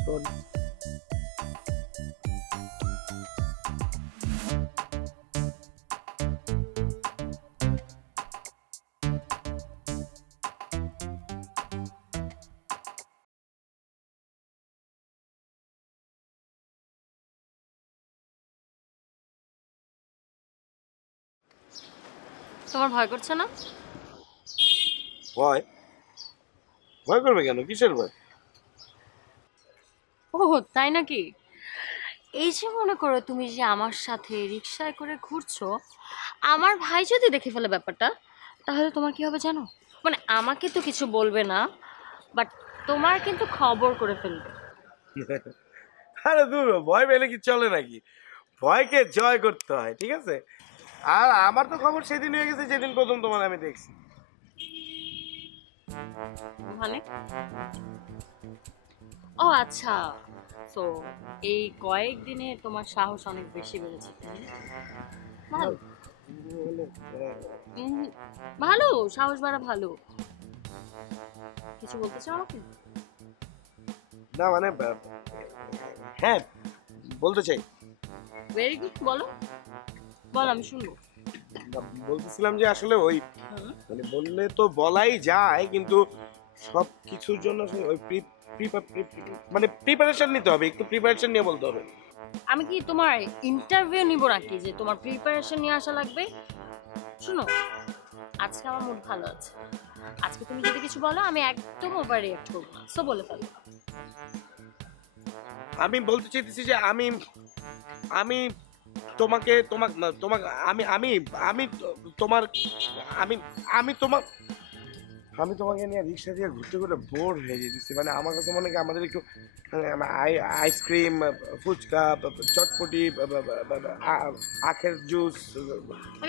Sorry. তোমার ভয় করছে না? ভয় ভয় করবে কেন? কিসের ভয়? ও তাই নাকি? এই যে মনে করো তুমি যে আমার সাথে রিক্সায় করে ঘুরছো, আমার ভাই যদি দেখে ফেলে ব্যাপারটা, তাহলে তোমার কি হবে জানো? মানে আমাকে তো কিছু বলবে না, বাট তোমার কিন্তু খবর করে ফেলবে। আরে দূর, ভয় পেলে কি চলে নাকি? ভয়কে জয় করতে হয়, ঠিক আছে? আর আমার তো খবর সেদিন হয়ে গেছে যেদিন প্রথম তোমার আমি দেখছি। মানে ও আচ্ছা, তো এই কয়েকদিনে তোমার সাহস অনেক বেশি বেড়েছে, তাই না? ভালো। ভালো, সাহস বাড়া ভালো। কিছু বলতে চাও আমাকে? না মানে হ্যাঁ, বলতে চাই। ভেরি গুড, বলো বলো, আমি শুনবো। বলতেছিলাম যে আসলে ওই মানে বললে তো বলাই যায়, কিন্তু সব কিছুর জন্য আসলে ওই মানে প্রিপারেশন নিতে হবে, একটু প্রিপারেশন নিয়ে বলতে হবে। আমি কি তোমার ইন্টারভিউ নিব নাকি যে তোমার প্রিপারেশন নিয়ে আসা লাগবে? শুনো, আজকে আমার মুড ভালো আছে। আজকে তুমি যদি কিছু বলো আমি একদম ওভার রিঅ্যাক্ট করবো না, সো বলে ফেলো। আমি বলতে চাইতেছি যে আমি আমি তোমাকে তোমাকে তোমাকে আমি আমি আমি তোমার আমি আমি তোমার আমি তোমাকে নিয়ে রিক্সা দিয়ে ঘুরতে ঘুরতে বোর হয়ে যেতেছি। মানে আমার কাছে মনে হয় আমাদের একটু আইসক্রিম, ফুচকা, চটপটি, আখের জুস।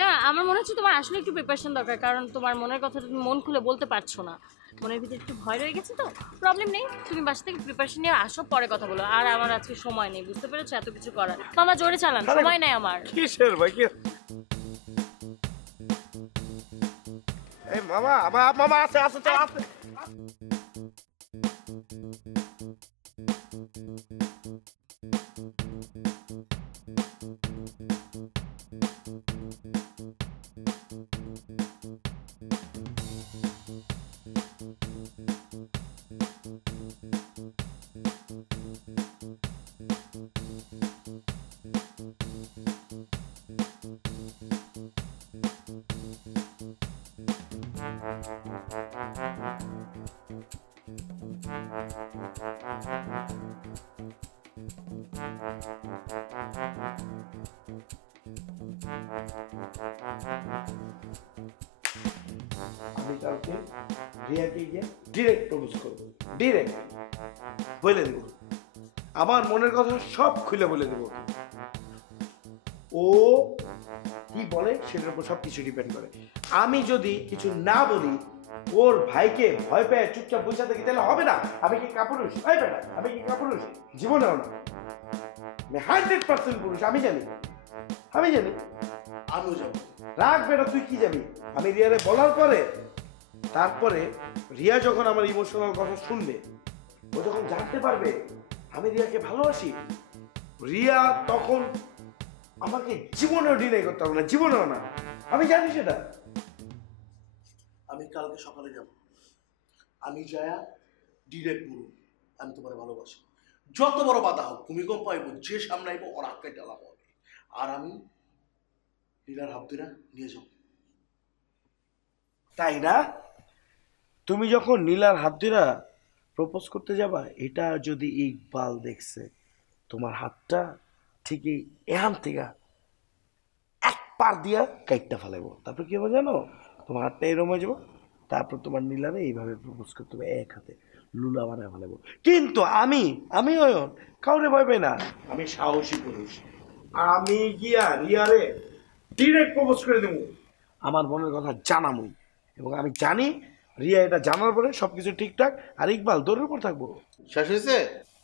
না, আমার মনে হচ্ছে তোমার আসলে একটু প্রিপারেশন দরকার, কারণ তোমার মনের কথা তুমি মন খুলে বলতে পারছো না। মনের ভিতরে একটু ভয় রয়ে গেছে, তো প্রবলেম নেই, তুমি বাসা থেকে প্রিপারেশন নিয়ে আসো, পরে কথা বলো। আর আমার আজকে সময় নেই, বুঝতে পেরেছো? এত কিছু করার মামা, জোরে চালান, সময় নেই আমার। কিসের ভাই কি? এই মামা মামা আছে আছে চল আছে। আমি কালকে রিয়াকে গিয়ে ডিরেক্ট প্রপোজ করব, ডিরেক্ট বলে দেব, আমার মনের কথা সব খুলে বলে দেব। ও কি বলে সেটার উপর সব কিছু ডিপেন্ড করে। আমি যদি কিছু না বলি, ওর ভাইকে ভয় পেয়ে চুপচাপ বসে থাকি, তাহলে হবে না। আমি কি কাপুরুষ? এই বেটা, আমি কি কাপুরুষ? জীবনেও না। আমি 100% পুরুষ, আমি জানি, আমি জানি। আমিও যাবো। রাখ বেটা, তুই কি যাবি? আমি রিয়ারে বলার পরে, তারপরে রিয়া যখন আমার ইমোশনাল কথা শুনবে, ও যখন জানতে পারবে আমি রিয়াকে ভালোবাসি, রিয়া তখন আমাকে জীবনেও ডিনাই করতে হবে না, জীবনেও না। আমি জানি সেটা। আমি কালকে সকালে যাব, আমি যায়া ডিরেক্ট বলবো আমি তোমার ভালোবাসি। যত বড় বাধা হোক, ভূমিকম্প আইব, যে সামনে আইব ওর হাতকে টেলাবো আমি। আর আমি লীলার হাত ধরে নিয়ে যাব। তাই না? তুমি যখন নীলার হাত ধরে প্রপোজ করতে যাবা, এটা যদি ইকবাল দেখছে, তোমার হাতটা ঠিকই এখান থেকে এক পার দিয়া কাইটটা ফেলাইবো। তারপর কি হবে জানো? তোমার হাতটা এরম হয়ে যাবো, তারপর তোমার নীলারে এইভাবে প্রপোজ করতে হবে, এক হাতে লুলা বানায় ফেলাবো। কিন্তু আমি অয়ন কাউরে ভয় পাই না, আমি সাহসী পুরুষ। আমি গিয়া রিয়ারে ডিরেক্ট প্রপোজ করে দেবো, আমার মনের কথা জানামুই। এবং আমি জানি রিয়া এটা জানার পরে সবকিছু ঠিকঠাক, আর ইকবাল দৌড়ের উপর থাকবো। শেষ হয়েছে?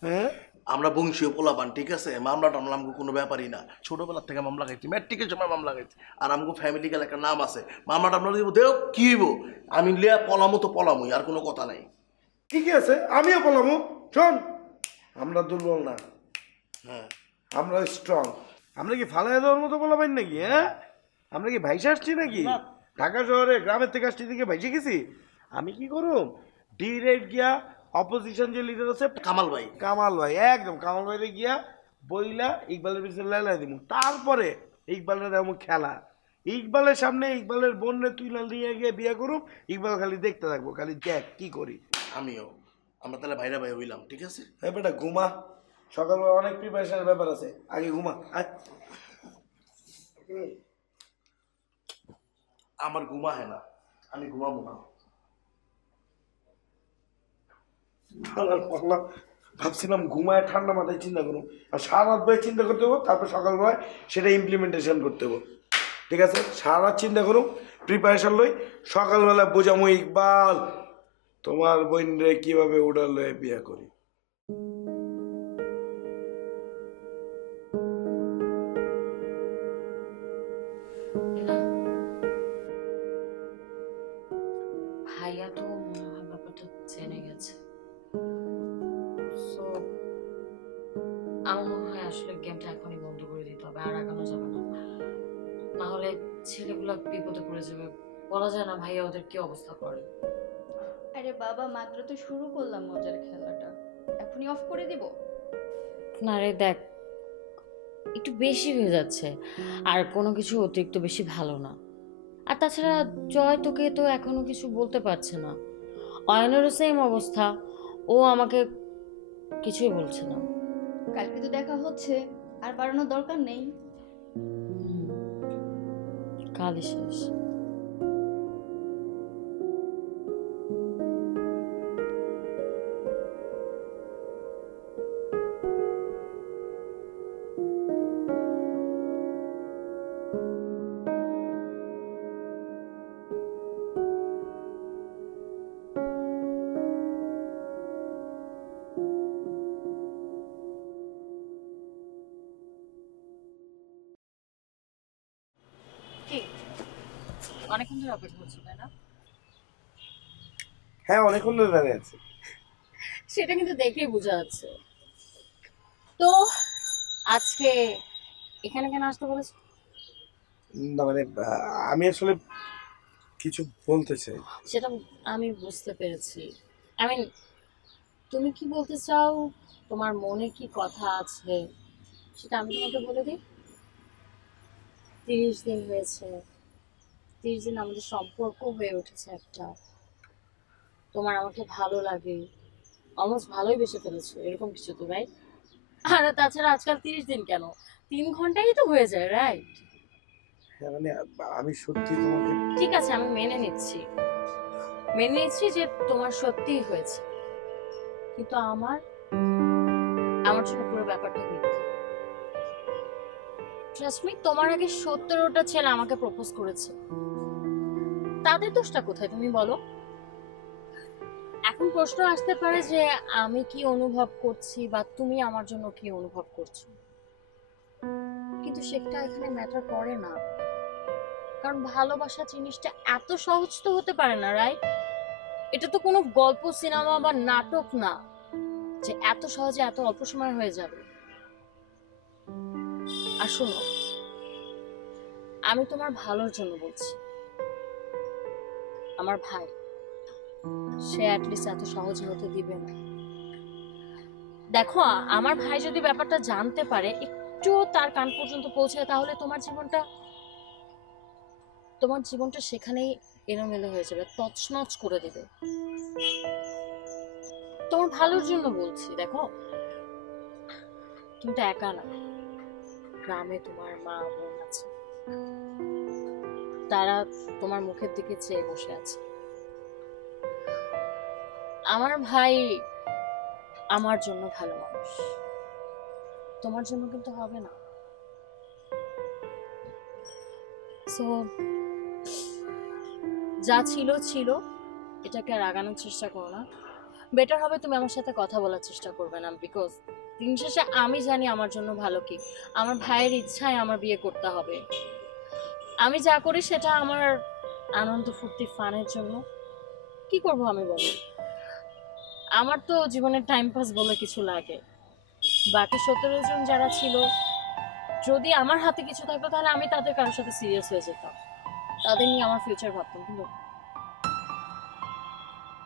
হ্যাঁ, আমরা বংশীয় পোলাপান, ঠিক আছে? মামলা টামলা আমগো কোনো ব্যাপারই না, ছোটবেলার থেকে মামলা খাইছি, ম্যাট্রিকের সময় মামলা খাইছি। আর আমগো ফ্যামিলি গেলে একটা নাম আছে, মামলা টামলা দিব দেও কি হইব, আমি লিয়া পলামো তো পলামই, আর কোনো কথা নাই। ঠিকই আছে, আমিও বললাম। শোন, আমরা দুর্বল না, হ্যাঁ, আমরা স্ট্রং। আমরা কি ফালাই দেওয়ার মতো বলা পাই নাকি? হ্যাঁ, আমরা কি ভাইসে আসছি নাকি? ঢাকা শহরে গ্রামের থেকে আসছি থেকে ভাইসে গেছি? আমি কি করুম, ডিরেক্ট গিয়া অপোজিশন যে লিডার আছে কামাল ভাই, কামাল ভাই, একদম কামাল ভাইরে গিয়া বইলা ইকবালের পিছনে লাইলাই দিব। তারপরে ইকবালের এমন খেলা, ইকবালের সামনে ইকবালের বোনরে তুই নিয়ে গিয়ে বিয়ে করুম, ইকবাল খালি দেখতে থাকবো, খালি দেখ কি করি। আমিও। আমরা তাহলে ভাইরা ভাই হইলাম, ঠিক আছে? হ্যাঁ বেটা, ঘুমা, সকালবেলা অনেক প্রিপারেশনের ব্যাপার আছে, আগে ঘুমা। আমার ঘুমা হয় না, আমি ঘুমাবো না। ভাবছিলাম ঘুমায় ঠান্ডা মাথায় চিন্তা করুন, আর সারা রাত বয়ে চিন্তা করতে হবো, তারপর সকালবেলায় সেটা ইমপ্লিমেন্টেশন করতে হবো। ঠিক আছে, সারা রাত চিন্তা করুন, প্রিপারেশন লই, সকালবেলা বোঝামো ইকবাল তোমার বোন রে কিভাবে উড়ালে বিয়ে করি। না, ভাইয়া তো মনে হয় ব্যাপারটা জেনে গেছে। সো আমার মনে হয় আসলে গেমটা এখনই বন্ধ করে দিতে হবে, আর আগানো যাবে না, না হলে ছেলেগুলো বিপদে পড়ে যাবে। বলা যায় না ভাইয়া ওদের কি অবস্থা করে। আরে বাবা, মাত্র তো শুরু করলাম মজার খেলাটা, এখনই অফ করে দিব? না রে, দেখ একটু বেশি হয়ে যাচ্ছে, আর কোনো কিছু অতিরিক্ত বেশি ভালো না। আর তাছাড়া জয় তোকে তো এখনো কিছু বলতে পারছে না, অয়নেরও সেম অবস্থা, ও আমাকে কিছুই বলছে না। কালকে তো দেখা হচ্ছে, আর বাড়ানোর দরকার নেই। কালই শেষ। ঠিক, অনেকক্ষণ ধরে অপেক্ষা করছি, তাই না? হ্যাঁ, অনেকক্ষণ ধরে দাঁড়িয়ে আছে। সেটা কিন্তু দেখেই বোঝা যাচ্ছে। তো আজকে এখানে কেন আসতে বলেছো? না মানে আমি আসলে কিছু বলতে চাই। সেটা আমি বুঝতে পেরেছি। আই মিন, তুমি কি বলতে চাও, তোমার মনে কি কথা আছে সেটা আমি তোমাকে বলে দিই। 30 দিন হয়েছে, 30 দিন আমাদের সম্পর্ক হয়ে উঠেছে একটা, তোমার আমাকে ভালো লাগে, অলমোস্ট ভালোই বেসে ফেলেছো, এরকম কিছু তো, রাইট? আর তাছাড়া আজকাল 30 দিন কেন, 3 ঘন্টাই তো হয়ে যায়, রাইট? হ্যাঁ মানে আমি সত্যি তোমাকে, ঠিক আছে, আমি মেনে নিচ্ছি যে তোমার সত্যিই হয়েছে, কিন্তু আমার জন্য পুরো ব্যাপারটা মিথ্যা। ট্রাস্ট মি, তোমার আগে 17টা ছেলে আমাকে প্রপোজ করেছে, তাদের দোষটা কোথায় তুমি বলো? এখন প্রশ্ন আসতে পারে যে আমি কি অনুভব করছি বা তুমি আমার জন্য কি অনুভব করছো, কিন্তু সেটা এখানে ম্যাটার করে না, কারণ ভালোবাসা জিনিসটা এত সহজ তো হতে পারে না, রাইট? এটা তো কোনো গল্প, সিনেমা বা নাটক না যে এত সহজে এত অল্প সময় হয়ে যাবে। আর শোনো, আমি তোমার ভালোর জন্য বলছি, আমার ভাই সে অ্যাটলিস্ট এত সহজে হতে দিবে না। দেখো, আমার ভাই যদি ব্যাপারটা জানতে পারে, একটু তার কান পর্যন্ত পৌঁছায়, তাহলে তোমার জীবনটা সেখানেই এলোমেলো হয়ে যাবে, তছনছ করে দেবে। তোমার ভালোর জন্য বলছি। দেখো, তুমি তো একা না, গ্রামে তোমার মা বোন আছে, তারা তোমার মুখের দিকে চেয়ে বসে আছে। আমার ভাই আমার জন্য ভালো মানুষ, তোমার জন্য কিন্তু হবে না। সো যা ছিল ছিল, এটাকে আর আগানোর চেষ্টা করো না। বেটার হবে তুমি আমার সাথে কথা বলার চেষ্টা করবে না, বিকজ দিন শেষে আমি জানি আমার জন্য ভালো কি। আমার ভাইয়ের ইচ্ছায় আমার বিয়ে করতে হবে। আমি যা করি সেটা আমার আনন্দ ফুর্তি ফানের জন্য। কি করব আমি বলো? আমার তো জীবনের টাইম পাস বলে কিছু লাগে। বাকি 17 জন যারা ছিল, যদি আমার হাতে কিছু থাকতো তাহলে আমি তাদের কারোর সাথে সিরিয়াস হয়ে যেতাম, তাদের নিয়ে আমার ফিউচার ভাবতাম। কিন্তু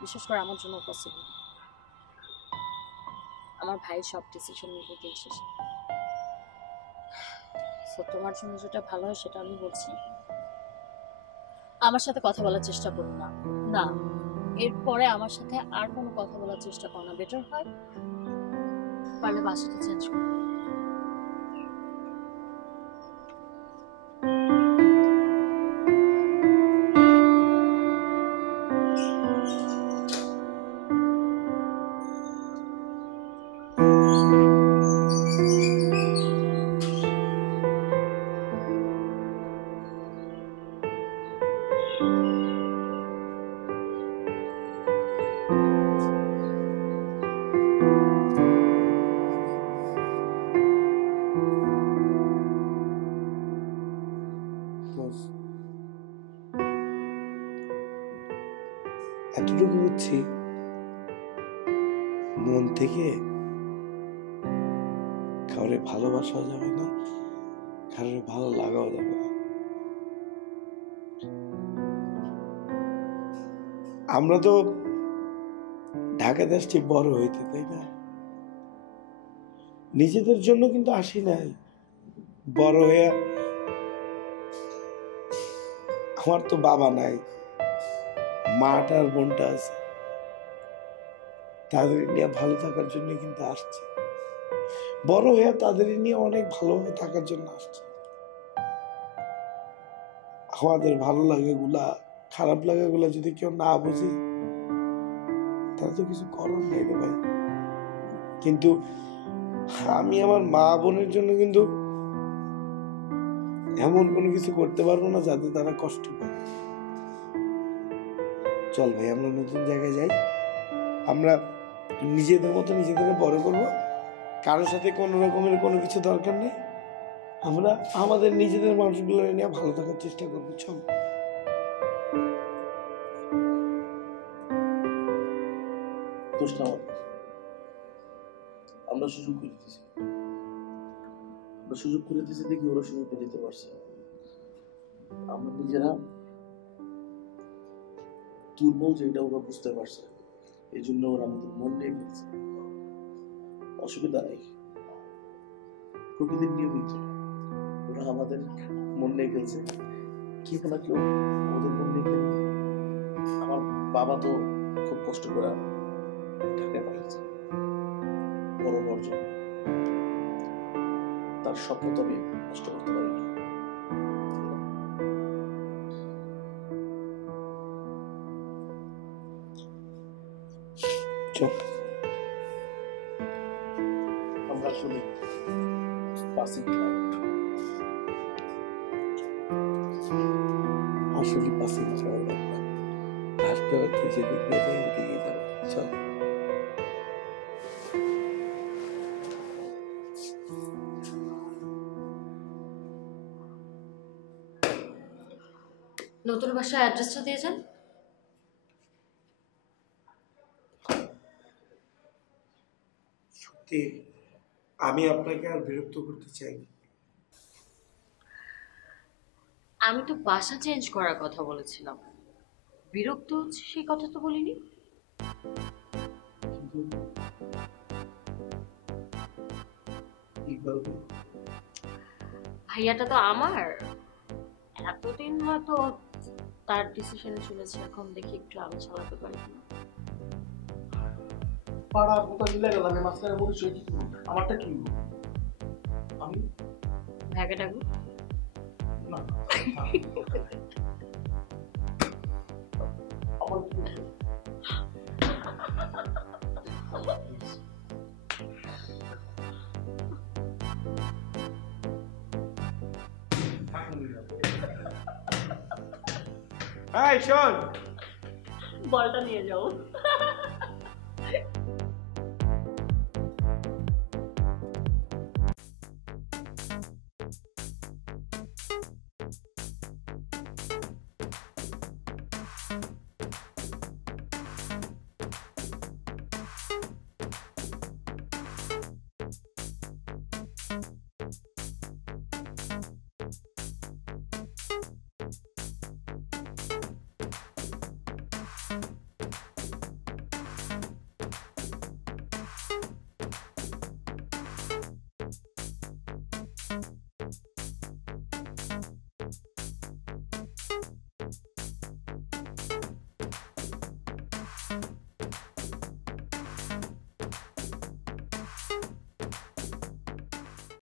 বিশেষ করে আমার জন্য পসিবল। আমার ভাই সব ডিসিশন নিতে দিন শেষে। সো তোমার জন্য যেটা ভালো হয় সেটা আমি বলছি। আমার সাথে কথা বলার চেষ্টা করো না। না, এরপরে আমার সাথে আর কোনো কথা বলার চেষ্টা করো না। বেটার হয় পারলে বাসাটা চেঞ্জ করো। এতটুকু বুঝছি, মন থেকে কাউরে ভালোবাসাও যাবে না, কারোর ভালো লাগাও যাবে না। আমরা তো ঢাকাতে আসছি বড় হইতে, তাই না? নিজেদের জন্য কিন্তু আসি নাই। বড় হয়ে আমার তো বাবা নাই, মাটা আর বোনটা আছে, তাদের নিয়ে ভালো থাকার জন্য কিন্তু আসছে। বড় হয়ে তাদের নিয়ে অনেক ভালোভাবে থাকার জন্য আসছে। আমাদের ভালো লাগে গুলা, খারাপ লাগে গুলা যদি কেউ না বুঝে তাহলে তো কিছু করার নেই রে ভাই। কিন্তু আমি আমার মা বোনের জন্য কিন্তু এমন কোনো কিছু করতে পারবো না যাতে তারা কষ্ট পায়। চল ভাই, আমরা নতুন জায়গায় যাই, আমরা নিজেদের মতো নিজেদের বড় করবো। কারোর সাথে কোনো রকমের কোনো কিছু দরকার নেই। আমরা আমাদের নিজেদের মানুষগুলো নিয়ে ভালো থাকার চেষ্টা করবো। চল। আমরা সুযোগ করে দিতেছি, দেখি ওরা সুযোগটা দিতে পারছে। আমরা নিজেরা দুর্বল যেটা ওরা বুঝতে পারছে, এই জন্য ওরা আমাদের মন নিয়ে ফেলছে। অসুবিধা নেই, প্রকৃতির নিয়মিত ওরা আমাদের মন নিয়ে ফেলছে। কেউ না কেউ ওদের মন নিয়ে ফেলবে। আমার বাবা তো খুব কষ্ট করে ঢাকায় পাঠিয়েছে বড় হওয়ার জন্য। তার স্বপ্ন তো আমি নষ্ট করতে পারি না। চল। আমরা আসলে পাসিং আসলে পাশে যাওয়া লাগবে, আস্তে আস্তে যেদিক দিয়ে যাই ওদিকে যাবো। চল। নতুন বাসার অ্যাড্রেসটা দিয়ে যান। সত্যি আমি আপনাকে আর বিরক্ত করতে চাই না। আমি তো বাসা চেঞ্জ করার কথা বলেছিলাম, বিরক্ত হচ্ছে সেই কথা তো বলিনি। ভাইয়াটা তো আমার, এতদিন হয়তো তার ডিসিশনে চলেছে, এখন দেখি একটু আমি চালাতে পারি না। পাড়া বোকা মিলে গেল, আমি মাঝখানে বলিস আমারটা কি আমি ভাইকে ডাকবো না আমার এই শোন বলটা নিয়ে যাও